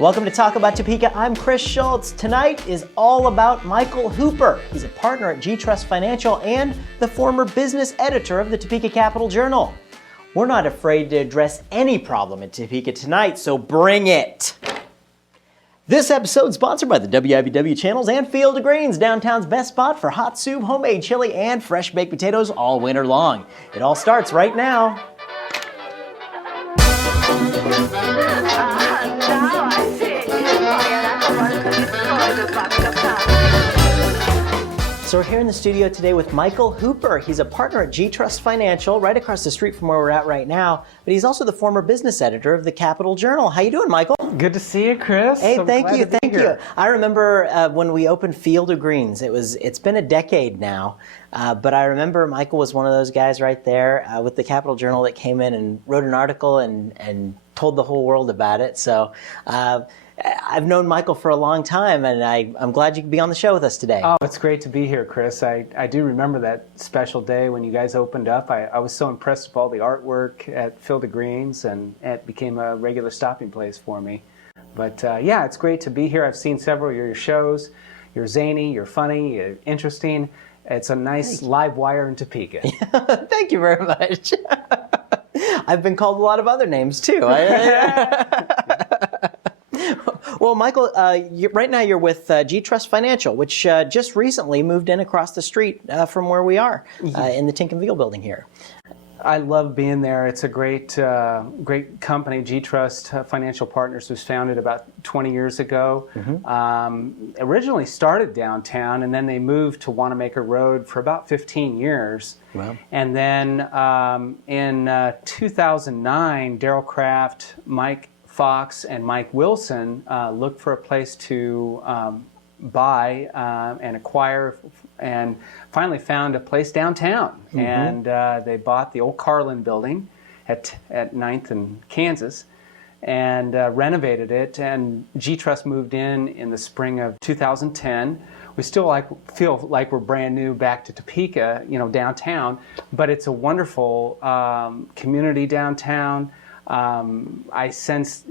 Welcome to Talk About Topeka. I'm Chris Schultz. Tonight is all about Michael Hooper. He's a partner at G-Trust Financial and the former business editor of the Topeka Capital Journal. We're not afraid to address any problem in Topeka tonight, so bring it. This episode is sponsored by the WIBW channels and Field of Greens, downtown's best spot for hot soup, homemade chili, and fresh baked potatoes all winter long. It all starts right now. So we're here in the studio today with Michael Hooper. He's a partner at G-Trust Financial, right across the street from where we're at right now. But he's also the former business editor of the Capital Journal. How you doing, Michael? Good to see you, Chris. Hey, thank you. I remember when we opened Field of Greens. It's been a decade now, but I remember Michael was one of those guys right there with the Capital Journal that came in and wrote an article and told the whole world about it. So I've known Michael for a long time, and I'm glad you could be on the show with us today. Oh, it's great to be here, Chris. I do remember that special day when you guys opened up. I was so impressed with all the artwork at Field of Greens, and it became a regular stopping place for me. But yeah, it's great to be here. I've seen several of your shows. You're zany, you're funny, you're interesting. It's a nice live wire in Topeka. Thank you very much. I've been called a lot of other names, too. Well, Michael, right now you're with G-Trust Financial, which just recently moved in across the street from where we are in the Tinkenville building here. I love being there. It's a great company. G-Trust Financial Partners was founded about 20 years ago. Originally started downtown, and then they moved to Wanamaker Road for about 15 years. Wow. And then in 2009, Daryl Kraft, Mike Fox, and Mike Wilson looked for a place to buy and acquire, and finally found a place downtown. And they bought the old Carlin building at 9th and Kansas and renovated it. And G-Trust moved in the spring of 2010. We still feel like we're brand new back to Topeka, downtown, but it's a wonderful community downtown. I sense,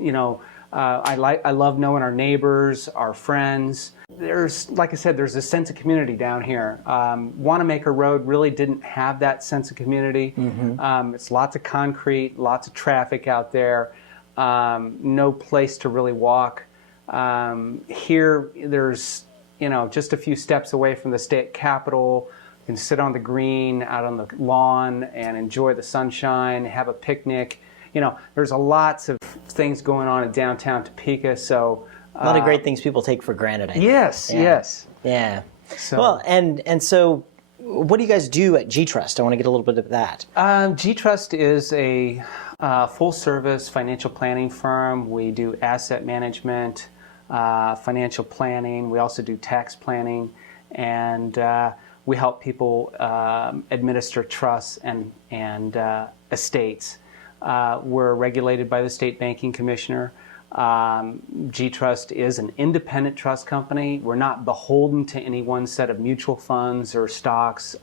I love knowing our neighbors, our friends. There's, like I said, there's a sense of community down here. Wanamaker Road really didn't have that sense of community. It's lots of concrete, lots of traffic out there, no place to really walk. Here, there's, just a few steps away from the state capitol. You can sit on the green, out on the lawn, and enjoy the sunshine, have a picnic. There's lots of things going on in downtown Topeka, so a lot of great things people take for granted, I think. Yes. Yeah. So, well, and so what do you guys do at G-Trust? I want to get a little bit of that. G-Trust is a full-service financial planning firm. We do asset management, financial planning. We also do tax planning, and we help people administer trusts and estates. We're regulated by the State Banking Commissioner. G-Trust is an independent trust company. We're not beholden to any one set of mutual funds or stocks.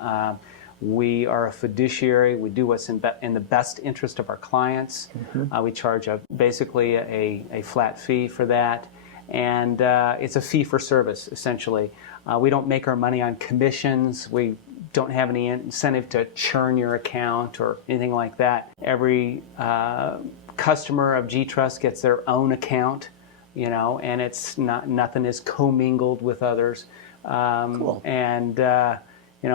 We are a fiduciary. We do what's in the best interest of our clients. We charge basically a flat fee for that. And it's a fee for service, essentially. We don't make our money on commissions. We don't have any incentive to churn your account or anything like that. Every customer of G-Trust gets their own account, and it's nothing is commingled with others. Cool. And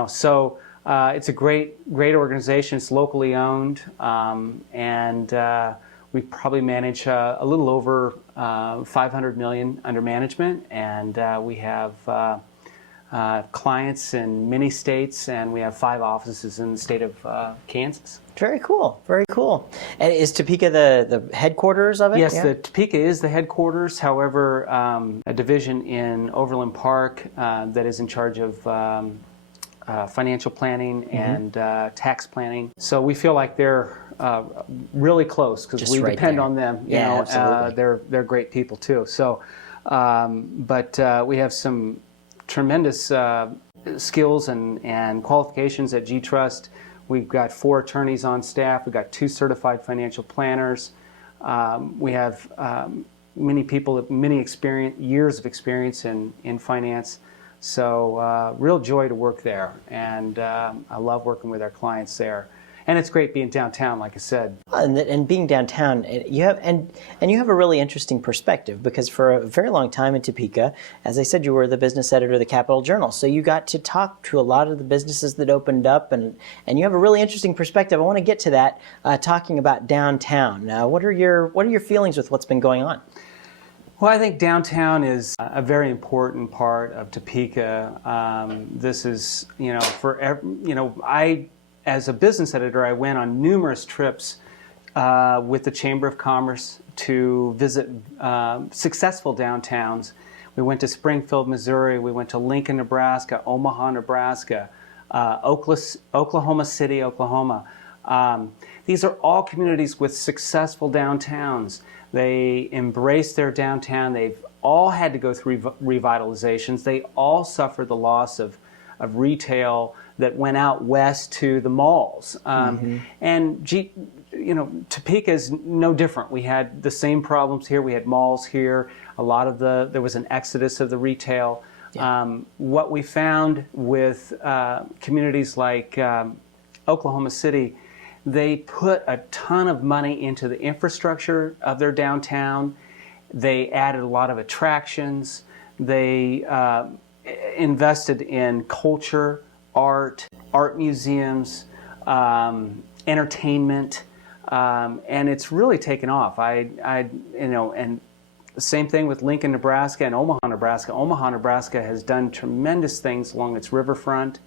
so it's a great organization. It's locally owned, and we probably manage a little over $500 million under management, and we have clients in many states, and we have 5 offices in the state of Kansas. Very cool. Very cool. And is Topeka the headquarters of it? Yes, the Topeka is the headquarters. However, a division in Overland Park that is in charge of financial planning and tax planning. So we feel like they're really close because we depend on them. Absolutely. They're great people too. So, but we have some tremendous skills and qualifications at G-Trust. We've got 4 attorneys on staff. We've got 2 certified financial planners. We have many people, years of experience in finance. So real joy to work there, and I love working with our clients there. And it's great being downtown, like I said. And being downtown, you have a really interesting perspective, because for a very long time in Topeka, as I said, you were the business editor of the Capital Journal, so you got to talk to a lot of the businesses that opened up, and you have a really interesting perspective. I want to get to that, talking about downtown. What are your feelings with what's been going on? Well, I think downtown is a very important part of Topeka. This is, as a business editor, I went on numerous trips with the Chamber of Commerce to visit successful downtowns. We went to Springfield, Missouri. We went to Lincoln, Nebraska, Omaha, Nebraska, Oklahoma City, Oklahoma. These are all communities with successful downtowns. They embrace their downtown. They've all had to go through revitalizations. They all suffer the loss of retail that went out west to the malls. And Topeka is no different. We had the same problems here. We had malls here. There was an exodus of the retail. Yeah. What we found with communities like Oklahoma City, they put a ton of money into the infrastructure of their downtown. They added a lot of attractions. They invested in culture, art museums, entertainment, and it's really taken off. And the same thing with Lincoln, Nebraska, and Omaha, Nebraska. Omaha, Nebraska has done tremendous things along its riverfront,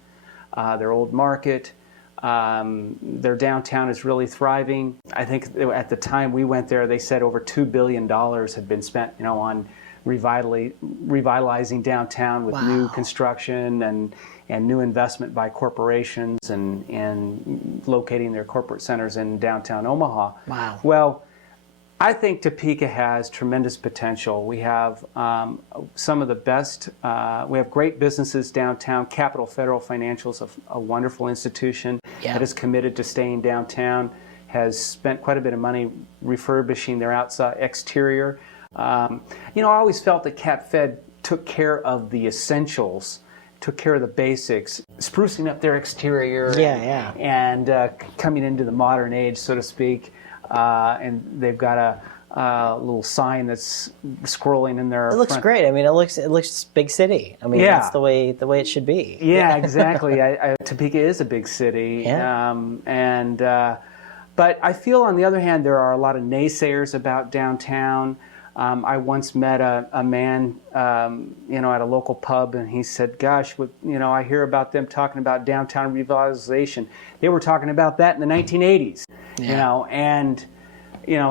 their old market. Their downtown is really thriving. I think at the time we went there, they said over $2 billion had been spent, on revitalizing downtown with new construction and new investment by corporations and locating their corporate centers in downtown Omaha. Wow. Well, I think Topeka has tremendous potential. We have some of the best, we have great businesses downtown. Capital Federal Financial is a wonderful institution that is committed to staying downtown, has spent quite a bit of money refurbishing their outside exterior. I always felt that Cap Fed took care of the essentials, took care of the basics, sprucing up their exterior and coming into the modern age, so to speak. And they've got a little sign that's scrolling in their. It looks great. I mean, it looks big city. I mean, that's the way it should be. Yeah, exactly. Topeka is a big city. Yeah. But I feel, on the other hand, there are a lot of naysayers about downtown. I once met a man, at a local pub, and he said, "Gosh, I hear about them talking about downtown revitalization. They were talking about that in the 1980s."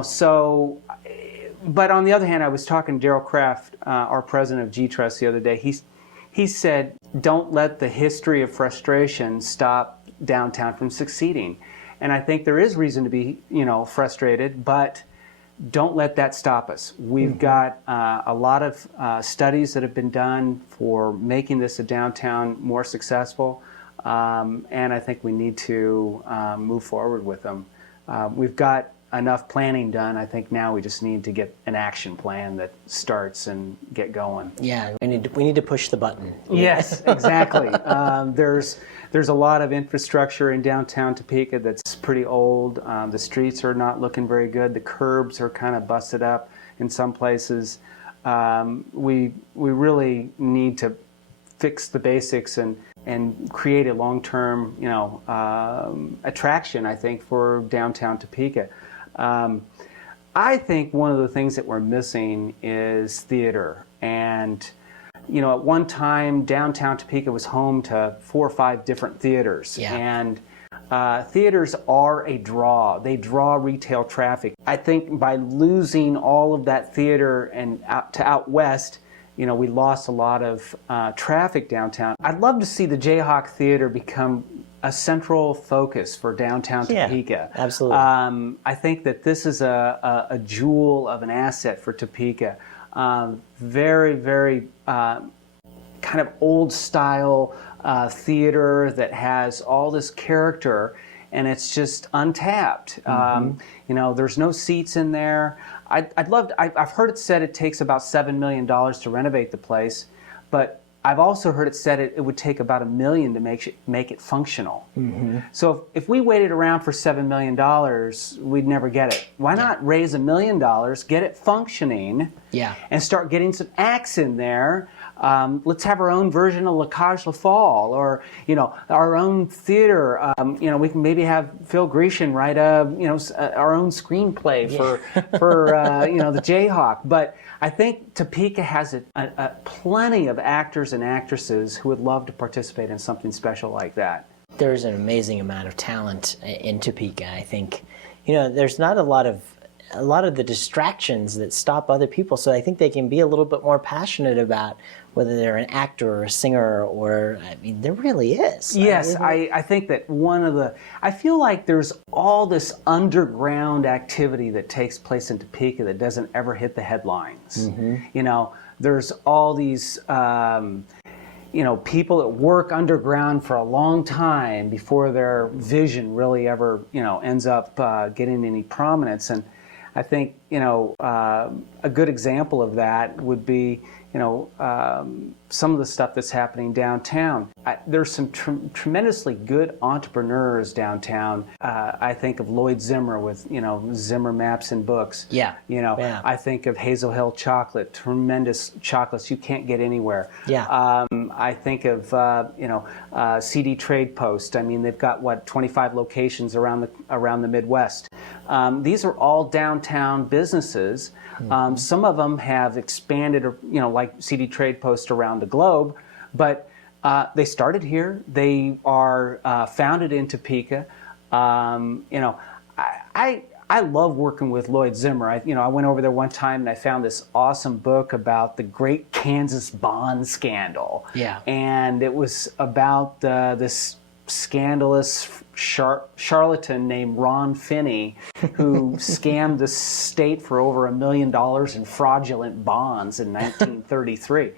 So. But on the other hand, I was talking to Daryl Kraft, our president of G-Trust, the other day. He said, "Don't let the history of frustration stop downtown from succeeding." And I think there is reason to be, frustrated, but don't let that stop us. We've got a lot of studies that have been done for making this a downtown more successful, and I think we need to move forward with them. We've got enough planning done. I think now we just need to get an action plan that starts and get going. Yeah, we need to push the button. Yes, exactly. There's a lot of infrastructure in downtown Topeka that's pretty old. The streets are not looking very good. The curbs are kind of busted up in some places. We really need to fix the basics and create a long-term, attraction, I think, for downtown Topeka. I think one of the things that we're missing is theater. And, at one time, downtown Topeka was home to 4 or 5 different theaters. Yeah. And theaters are a draw. They draw retail traffic. I think by losing all of that theater and out west, we lost a lot of traffic downtown. I'd love to see the Jayhawk Theater become a central focus for downtown Topeka. Yeah, absolutely. I think that this is a jewel of an asset for Topeka. Very, very kind of old style theater that has all this character, and it's just untapped. You know, there's no seats in there. I've heard it said it takes about $7 million to renovate the place, but I've also heard it said it would take about $1 million to make it functional. So if we waited around for $7 million, we'd never get it. Why not raise $1 million, get it functioning, and start getting some acts in there? Let's have our own version of La Cage La Fall, or our own theater. We can maybe have Phil Grecian write our own screenplay for the Jayhawk. But I think Topeka has plenty of actors and actresses who would love to participate in something special like that. There's an amazing amount of talent in Topeka. I think, there's not a lot of the distractions that stop other people. So I think they can be a little bit more passionate about whether they're an actor or a singer, or, there really is. Yes, I think that I feel like there's all this underground activity that takes place in Topeka that doesn't ever hit the headlines. There's all these, people that work underground for a long time before their vision really ever, ends up getting any prominence. And I think, a good example of that would be, some of the stuff that's happening downtown. There's some tremendously good entrepreneurs downtown. I think of Lloyd Zimmer with, Zimmer Maps and Books. I think of Hazel Hill Chocolate, tremendous chocolates you can't get anywhere. I think of, CD Trade Post. They've got, 25 locations around the Midwest. These are all downtown businesses. Some of them have expanded, like CD Trade Post around the globe, but they started here. They are founded in Topeka. I love working with Lloyd Zimmer. I went over there one time and I found this awesome book about the Great Kansas Bond Scandal. And it was about this scandalous charlatan named Ron Finney, who scammed the state for over $1 million in fraudulent bonds in 1933.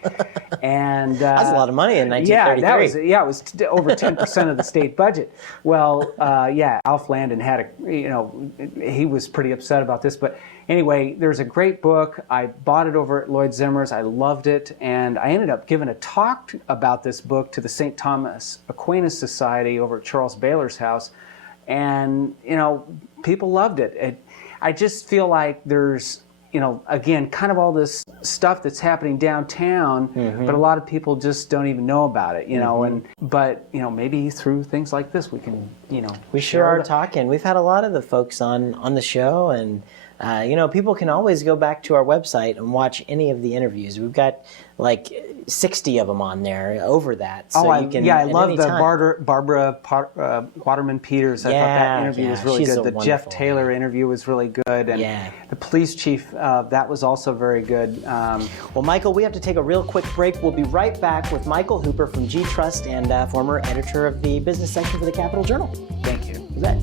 And that's a lot of money in 1933. It was over 10% of the state budget. Well, Alf Landon had he was pretty upset about this. But anyway, there's a great book. I bought it over at Lloyd Zimmer's. I loved it, and I ended up giving a talk about this book to the St. Thomas Aquinas Society over at Charles Baylor's house, and people loved it. I just feel like there's again, kind of all this stuff that's happening downtown, but a lot of people just don't even know about it, but maybe through things like this we can, we sure are talking. We've had a lot of the folks on the show, and people can always go back to our website and watch any of the interviews. We've got like 60 of them on there, over that. So I love the Barbara Waterman Peters. I thought that interview was really good. The Jeff Taylor interview was really good. And the police chief, that was also very good. Well, Michael, we have to take a real quick break. We'll be right back with Michael Hooper from G Trust and former editor of the business section for the Capital Journal. Thank you. You bet.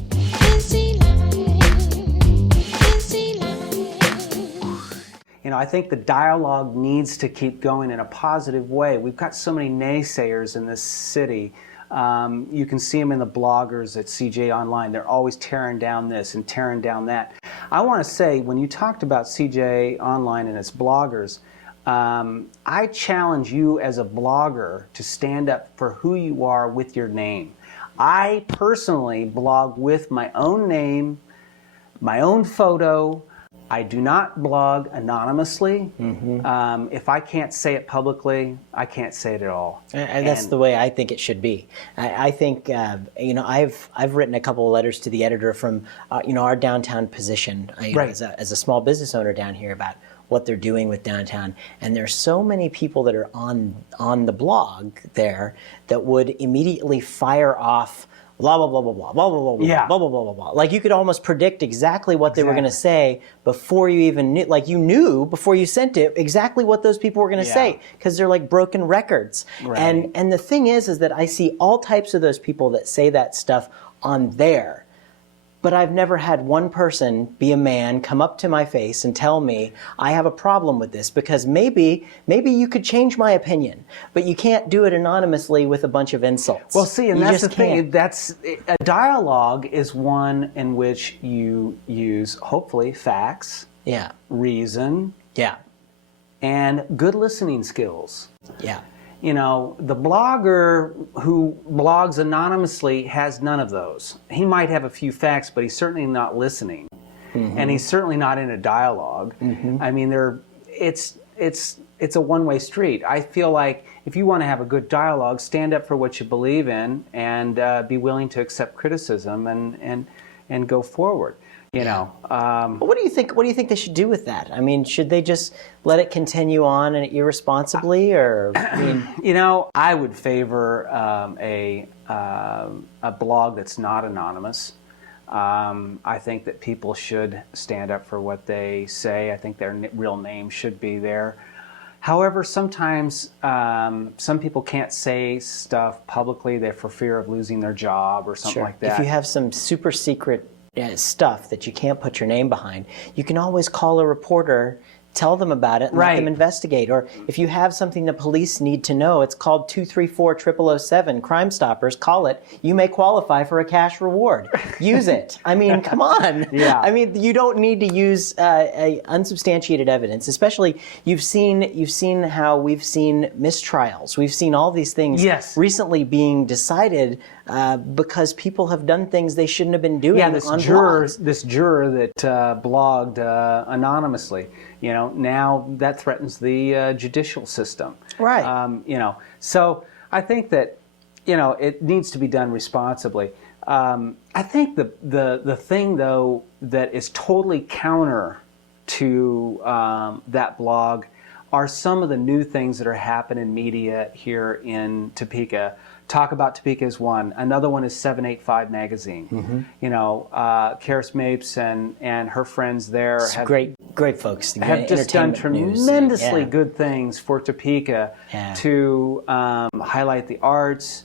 I think the dialogue needs to keep going in a positive way. We've got so many naysayers in this city. You can see them in the bloggers at CJ Online. They're always tearing down this and tearing down that. I want to say, when you talked about CJ Online and its bloggers, I challenge you as a blogger to stand up for who you are with your name. I personally blog with my own name, my own photo. I do not blog anonymously. If I can't say it publicly, I can't say it at all. And that's the way I think it should be. I think I've written a couple of letters to the editor from our downtown position as a small business owner down here about what they're doing with downtown. And there's so many people that are on the blog there that would immediately fire off blah, blah, blah, blah, blah, blah, blah, blah, blah, blah, blah, blah, blah, blah. Like you could almost predict exactly what they were going to say before you even knew, like you knew before you sent it exactly what those people were going to say, because they're like broken records. And the thing is that I see all types of those people that say that stuff on there. But I've never had one person, be a man, come up to my face and tell me I have a problem with this, because maybe you could change my opinion, but you can't do it anonymously with a bunch of insults. Well, see, and you that's just the thing. can't. That's a dialogue is one in which you use hopefully facts, Yeah. reason, Yeah. and good listening skills. Yeah. You know, the blogger who blogs anonymously has none of those. He might have a few facts, but he's certainly not listening, and he's certainly not in a dialogue. I mean, it's a one-way street. I feel like if you want to have a good dialogue, stand up for what you believe in, and be willing to accept criticism and go forward. You know. But what do you think? What do you think they should do with that? I mean, should they just let it continue on and irresponsibly, or I mean, you know, I would favor a blog that's not anonymous. I think that people should stand up for what they say. I think their real name should be there. However, sometimes some people can't say stuff publicly for fear of losing their job or something like that. If you have some super secret stuff that you can't put your name behind, you can always call a reporter, tell them about it, and let them investigate. Or if you have something the police need to know, it's called 234-0007, Crime Stoppers. Call it. You may qualify for a cash reward. Use it. I mean, come on. Yeah. I mean, you don't need to use unsubstantiated evidence. Especially, you've seen how we've seen mistrials. We've seen all these things recently being decided because people have done things they shouldn't have been doing. Yeah, on this blogs. juror that blogged anonymously. You know, now that threatens the judicial system. Right. You know, so I think that, you know, it needs to be done responsibly. I think the thing, though, that is totally counter to that blog are some of the new things that are happening in media here in Topeka. Talk About Topeka is one. Another one is 785 Magazine. You know, Karis Mapes and her friends there have great folks. Have just done tremendously good things for Topeka to highlight the arts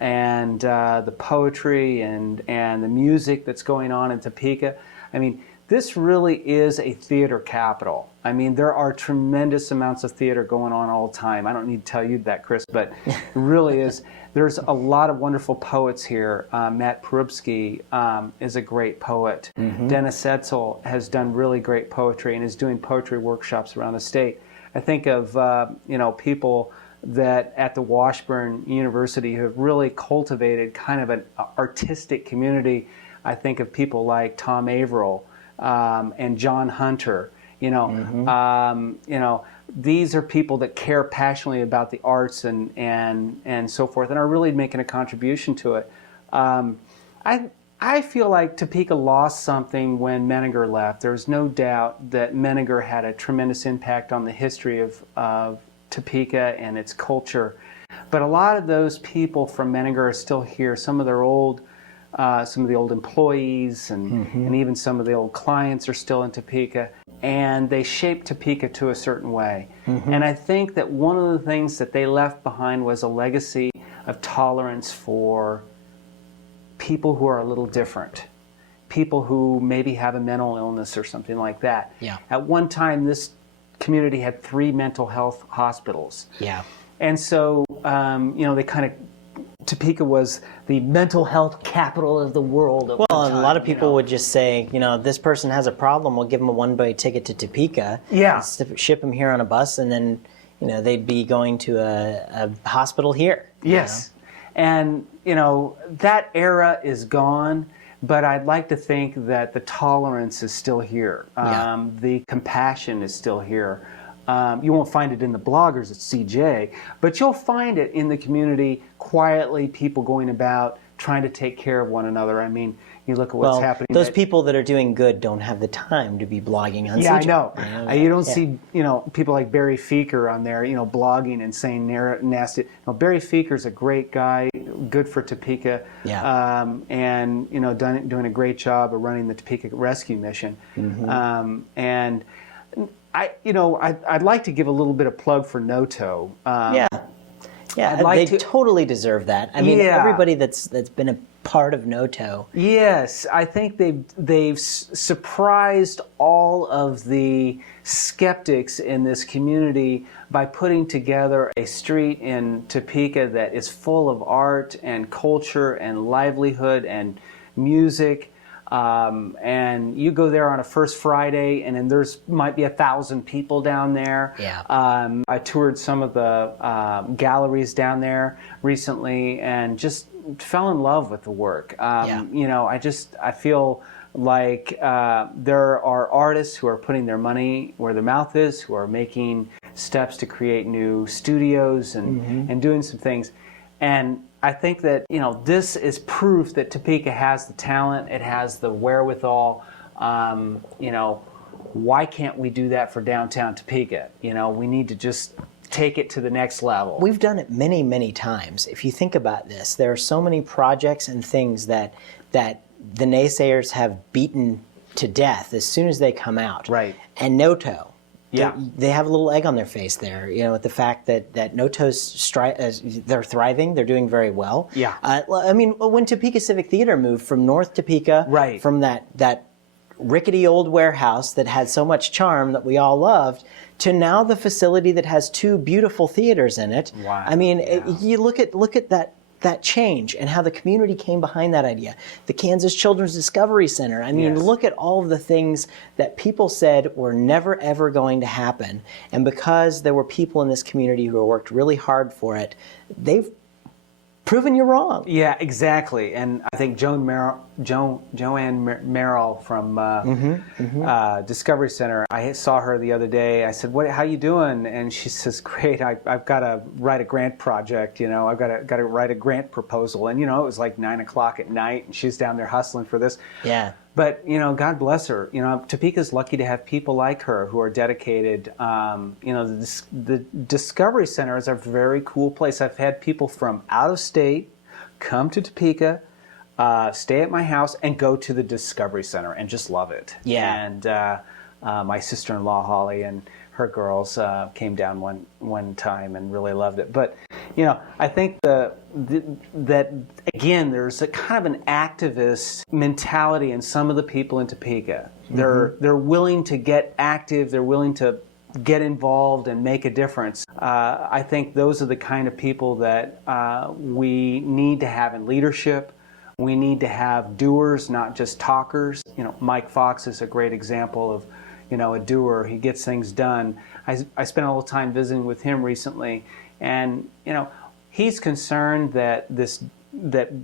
and the poetry and the music that's going on in Topeka. I mean, this really is a theater capital. I mean, there are tremendous amounts of theater going on all the time. I don't need to tell you that, Chris, but it really is. There's a lot of wonderful poets here. Matt Perubsky is a great poet. Dennis Etzel has done really great poetry and is doing poetry workshops around the state. I think of you know, people that at the Washburn University who have really cultivated kind of an artistic community. I think of people like Tom Averill and John Hunter. You know, these are people that care passionately about the arts and so forth, and are really making a contribution to it. I feel like Topeka lost something when Menninger left. There's no doubt that Menninger had a tremendous impact on the history of Topeka and its culture. But a lot of those people from Menninger are still here. Some of the old employees and even some of the old clients are still in Topeka, and they shaped Topeka to a certain way. And I think that one of the things that they left behind was a legacy of tolerance for people who are a little different, people who maybe have a mental illness or something like that. Yeah. At one time, this community had 3 mental health hospitals. Yeah. And so, you know, they kind of, Topeka was the mental health capital of the world. Well, and a lot of people would just say, you know, this person has a problem, we'll give them a one-way ticket to Topeka. Yeah. Ship them here on a bus, and then, you know, they'd be going to a hospital here. Yes. And, you know, that era is gone, but I'd like to think that the tolerance is still here. The compassion is still here. You won't find it in the bloggers at CJ, but you'll find it in the community, quietly, people going about trying to take care of one another. I mean, you look at what's happening. Those people that are doing good don't have the time to be blogging on CJ. I know. You don't see, you know, people like Barry Feeker on there, you know, blogging and saying nasty. No, Barry Feeker's a great guy, good for Topeka, and, you know, doing a great job of running the Topeka Rescue Mission. And I'd like to give a little bit of plug for NOTO. They totally deserve that. I mean, everybody that's been a part of Noto. Yes, I think they've surprised all of the skeptics in this community by putting together a street in Topeka that is full of art and culture and livelihood and music. And you go there on a first Friday, and then there's might be 1,000 people down there. Yeah. I toured some of the galleries down there recently, and just fell in love with the work. You know, I feel like there are artists who are putting their money where their mouth is, who are making steps to create new studios and doing some things. And I think that, you know, this is proof that Topeka has the talent, it has the wherewithal. You know, why can't we do that for downtown Topeka? You know, we need to just take it to the next level. We've done it many, many times. If you think about this, there are so many projects and things that the naysayers have beaten to death as soon as they come out. Right. And Noto. Yeah. They have a little egg on their face there, you know, with the fact that Noto's they're thriving, they're doing very well. Yeah. I mean, when Topeka Civic Theater moved from North Topeka, right, from that rickety old warehouse that had so much charm that we all loved, to now the facility that has 2 beautiful theaters in it. Wow. I mean, you look at that change and how the community came behind that idea. The Kansas Children's Discovery Center. I mean, look at all of the things that people said were never, ever going to happen. And because there were people in this community who worked really hard for it, they've proven you wrong. Yeah, exactly. And I think Joanne Merrill from Discovery Center, I saw her the other day. I said, how you doing? And she says, great, I've got to write a grant project, you know, I've got to write a grant proposal. And, you know, it was like 9 o'clock at night, and she's down there hustling for this. Yeah. But, you know, God bless her. You know, Topeka's lucky to have people like her who are dedicated. You know, the Discovery Center is a very cool place. I've had people from out of state come to Topeka, stay at my house, and go to the Discovery Center and just love it. Yeah. And my sister-in-law, Holly, and her girls came down one time and really loved it. But, you know, I think that again, there's a kind of an activist mentality in some of the people in Topeka. They're willing to get active. They're willing to get involved and make a difference. I think those are the kind of people that we need to have in leadership. We need to have doers, not just talkers. You know, Mike Fox is a great example of, you know, a doer. He gets things done. I spent a little time visiting with him recently, and, you know, he's concerned that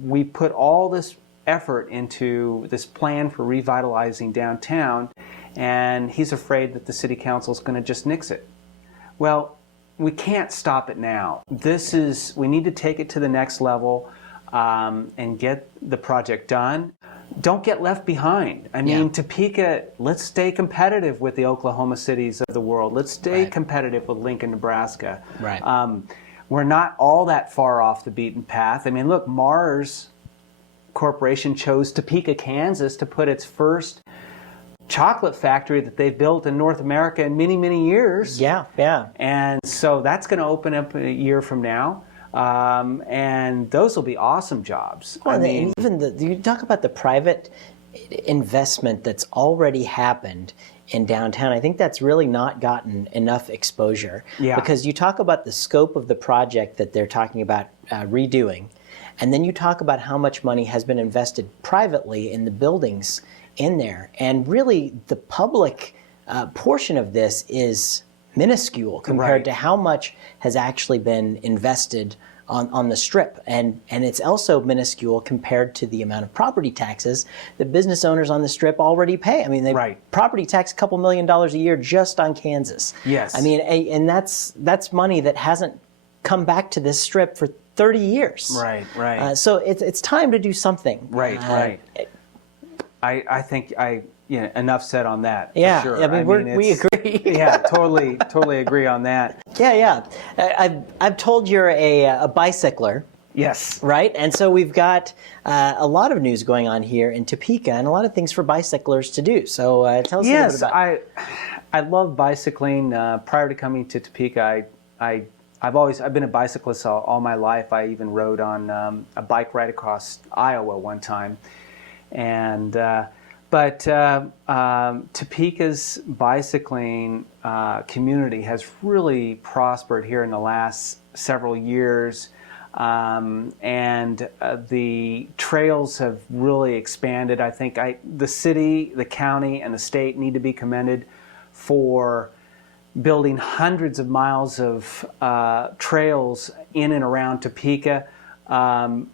we put all this effort into this plan for revitalizing downtown, and he's afraid that the city council is going to just nix it. Well, we can't stop it now. We need to take it to the next level and get the project done. Don't get left behind. I mean, Topeka, let's stay competitive with the Oklahoma cities of the world. Let's stay competitive with Lincoln, Nebraska. Right. We're not all that far off the beaten path. I mean, look, Mars Corporation chose Topeka, Kansas to put its first chocolate factory that they've built in North America in many, many years. Yeah, yeah. And so that's going to open up a year from now. And those will be awesome jobs. Well, and even you talk about the private investment that's already happened in downtown. I think that's really not gotten enough exposure. Yeah. Because you talk about the scope of the project that they're talking about redoing, and then you talk about how much money has been invested privately in the buildings in there. And really, the public portion of this is minuscule compared to how much has actually been invested on the Strip. And it's also minuscule compared to the amount of property taxes that business owners on the Strip already pay. I mean, they property tax a couple $1 million a year just on Kansas. Yes. I mean, and that's money that hasn't come back to this Strip for 30 years. Right, right. So it's time to do something. Right, right. I think enough said on that. Yeah, for sure. I mean, we agree. Yeah, totally agree on that. Yeah. I've told you're a bicycler. Yes. Right? And so we've got a lot of news going on here in Topeka and a lot of things for bicyclers to do. So tell us a little bit about I love bicycling. Prior to coming to Topeka, I I've been a bicyclist all my life. I even rode on a bike ride across Iowa one time, and Topeka's bicycling community has really prospered here in the last several years, and the trails have really expanded. I think the city, the county, and the state need to be commended for building hundreds of miles of trails in and around Topeka.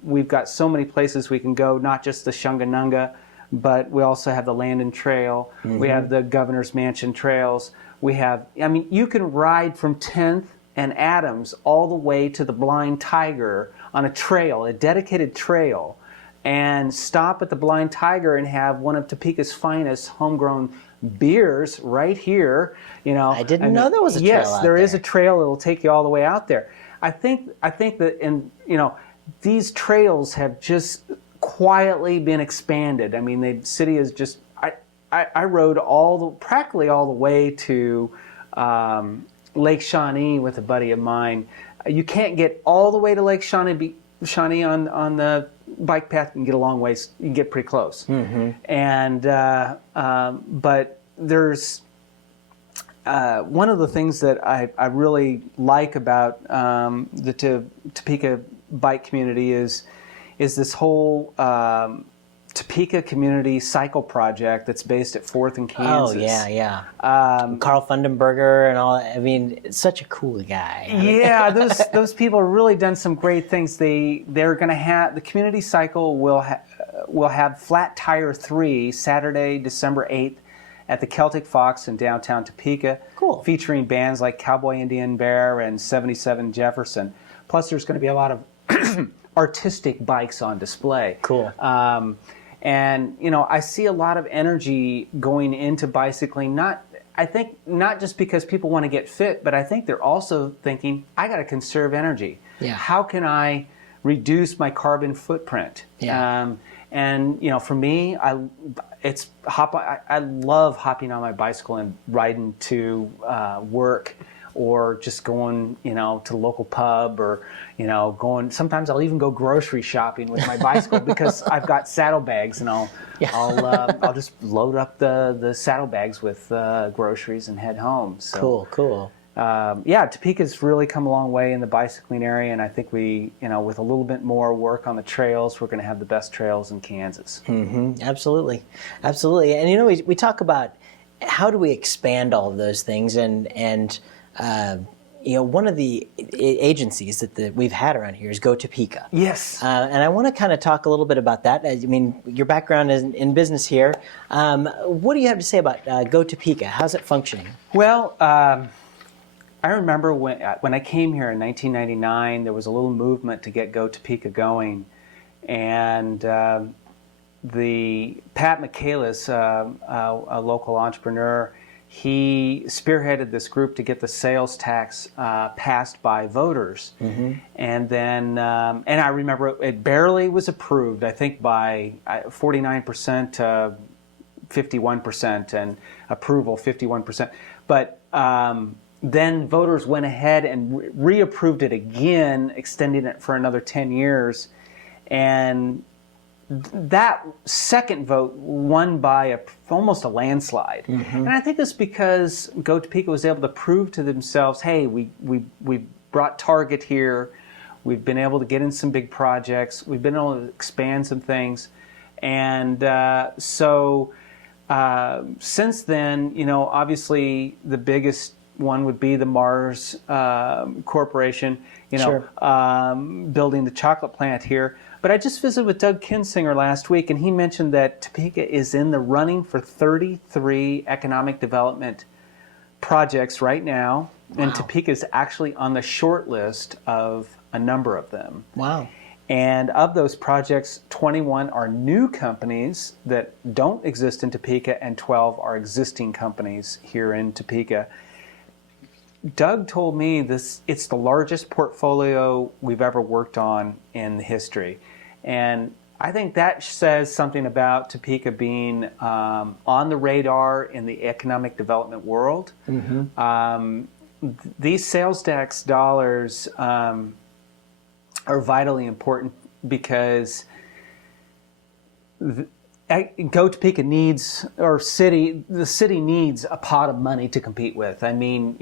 We've got so many places we can go, not just the Shunganunga, but we also have the Landon Trail. We have the Governor's Mansion trails. We have, you can ride from 10th and Adams all the way to the Blind Tiger on a trail, a dedicated trail, and stop at the Blind Tiger and have one of Topeka's finest homegrown beers right here. I didn't know there was a trail yes, out there there. is a trail that will take you all the way out there. I think that these trails have just quietly been expanded. The city is just. I rode practically all the way to Lake Shawnee with a buddy of mine. You can't get all the way to Lake Shawnee on the bike path. You can get a long ways. You can get pretty close. And but there's one of the things that I really like about the Topeka bike community is this whole Topeka Community Cycle Project that's based at 4th and Kansas. Oh, yeah. Carl Fundenberger and all that. It's such a cool guy. Yeah, those people have really done some great things. They're going to have, the Community Cycle will have Flat Tire 3 Saturday, December 8th at the Celtic Fox in downtown Topeka. Cool. Featuring bands like Cowboy Indian Bear and 77 Jefferson. Plus there's going to be a lot of artistic bikes on display. Cool. And I see a lot of energy going into bicycling. Not just because people want to get fit, but I think they're also thinking, I got to conserve energy. Yeah. How can I reduce my carbon footprint? Yeah. And for me, I love hopping on my bicycle and riding to work, or just going, to the local pub, or, sometimes I'll even go grocery shopping with my bicycle because I've got saddlebags, and I'll just load up the saddlebags with groceries and head home. So, Cool. Topeka's really come a long way in the bicycling area, and I think we, with a little bit more work on the trails, we're going to have the best trails in Kansas. Absolutely. And we talk about how do we expand all of those things, and one of the agencies that we've had around here is Go Topeka. Yes. And I want to kind of talk a little bit about that. Your background is in business here. What do you have to say about Go Topeka? How's it functioning? Well, I remember when I came here in 1999, there was a little movement to get Go Topeka going, and the Pat Michaelis, a local entrepreneur, he spearheaded this group to get the sales tax passed by voters. And then, and I remember it barely was approved, I think by 49% to 51%, and approval 51%. But then voters went ahead and reapproved it again, extending it for another 10 years. And that second vote won by almost a landslide. And I think it's because Go Topeka was able to prove to themselves, hey, we brought Target here, we've been able to get in some big projects, we've been able to expand some things. And so since then, obviously the biggest one would be the Mars Corporation, building the chocolate plant here. But I just visited with Doug Kinsinger last week, and he mentioned that Topeka is in the running for 33 economic development projects right now. Wow. And Topeka is actually on the short list of a number of them. Wow. And of those projects, 21 are new companies that don't exist in Topeka, and 12 are existing companies here in Topeka. Doug told me it's the largest portfolio we've ever worked on in history. And I think that says something about Topeka being on the radar in the economic development world. these sales tax dollars are vitally important because Topeka needs, or the city needs a pot of money to compete with. I mean,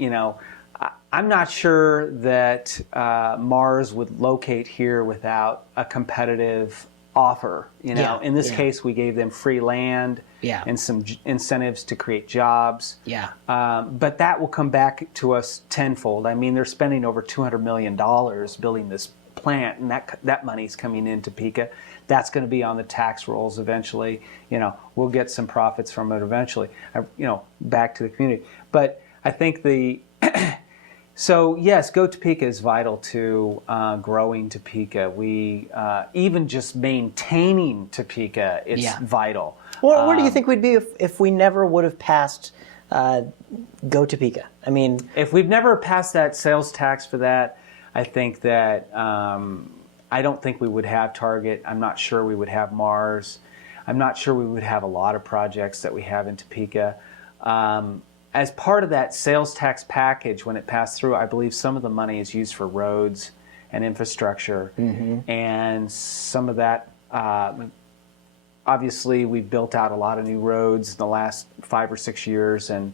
I'm not sure that Mars would locate here without a competitive offer. In this case, we gave them free land and some incentives to create jobs. But that will come back to us tenfold. I mean, they're spending over $200 million building this plant, and that money's coming in Topeka. That's going to be on the tax rolls eventually. We'll get some profits from it eventually. Back to the community. But I think so yes, Go Topeka is vital to growing Topeka. We even just maintaining Topeka, it's vital. Well, where do you think we'd be if we never would have passed Go Topeka? I mean, if we've never passed that sales tax for that, I think that I don't think we would have Target. I'm not sure we would have Mars. I'm not sure we would have a lot of projects that we have in Topeka. As part of that sales tax package, when it passed through, I believe some of the money is used for roads and infrastructure. And some of that, obviously, we've built out a lot of new roads in the last 5 or 6 years, and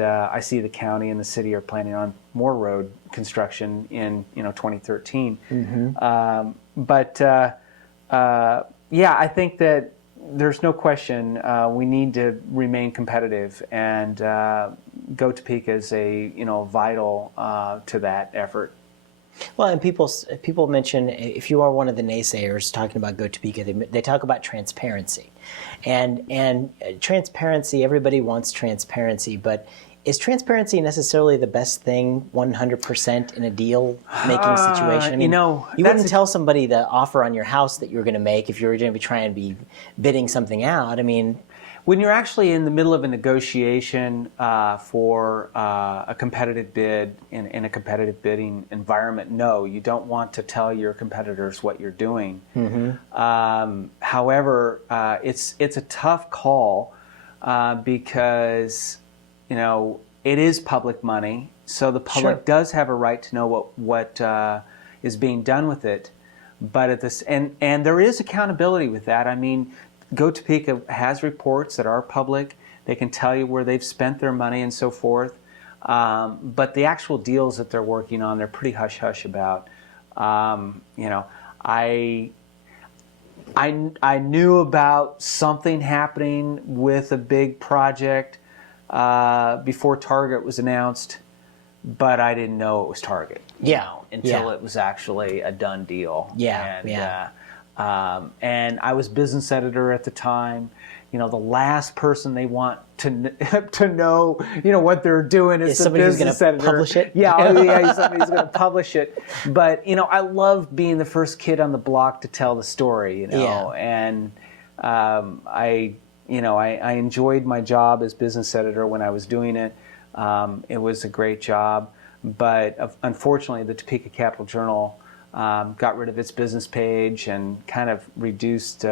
I see the county and the city are planning on more road construction in 2013. I think that there's no question we need to remain competitive, and Go Topeka is vital to that effort. Well, and people mention, if you are one of the naysayers talking about Go Topeka, they talk about transparency, and transparency. Everybody wants transparency, but is transparency necessarily the best thing 100% in a deal-making situation? I mean, you wouldn't tell somebody the offer on your house that you were going to make if you were going to be trying to be bidding something out. I mean, when you're actually in the middle of a negotiation for a competitive bid in a competitive bidding environment, no, you don't want to tell your competitors what you're doing. However, it's a tough call because it is public money, so the public does have a right to know what is being done with it. But and there is accountability with that. I mean, Go Topeka has reports that are public. They can tell you where they've spent their money and so forth. But the actual deals that they're working on, they're pretty hush-hush about. I knew about something happening with a big project before Target was announced, but I didn't know it was Target. Until it was actually a done deal. And I was business editor at the time. The last person they want to know, what they're doing is the somebody business who's going editor. to publish it. Somebody's going to publish it. But I love being the first kid on the block to tell the story. And I enjoyed my job as business editor when I was doing it. It was a great job, but unfortunately, the Topeka Capital Journal got rid of its business page and kind of reduced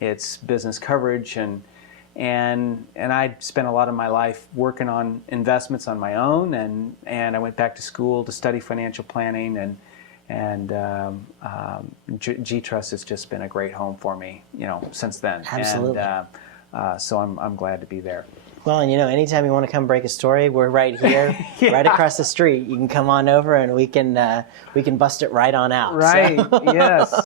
its business coverage, and I spent a lot of my life working on investments on my own, and I went back to school to study financial planning, and G-Trust has just been a great home for me, since then. Absolutely. And so I'm glad to be there. Well, and anytime you want to come break a story, we're right here, right across the street. You can come on over, and we can bust it right on out. Right. So. Yes.